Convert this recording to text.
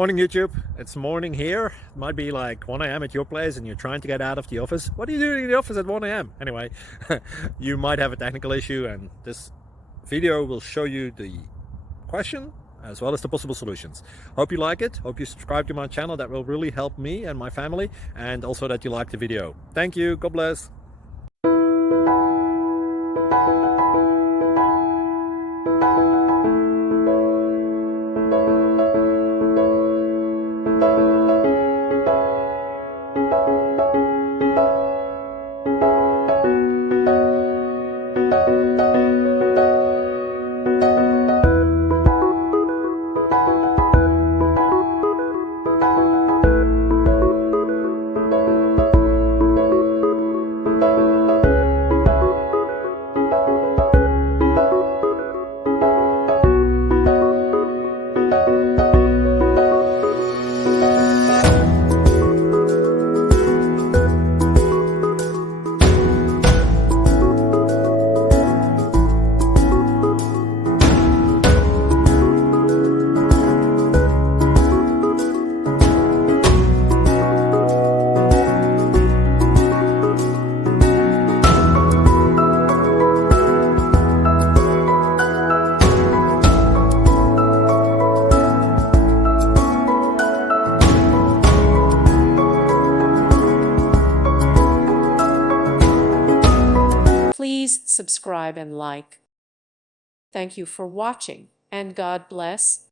Morning YouTube, it's morning here. It might be like 1 a.m. at your place and you're trying to get out of the office. What are you doing in the office at 1 a.m.? Anyway, you might have a technical issue and this video will show you the question as well as the possible solutions. Hope you like it, hope you subscribe to my channel. That will really help me and my family, and also that you like the video. Thank you, God bless. Please subscribe and like. Thank you for watching, and God bless.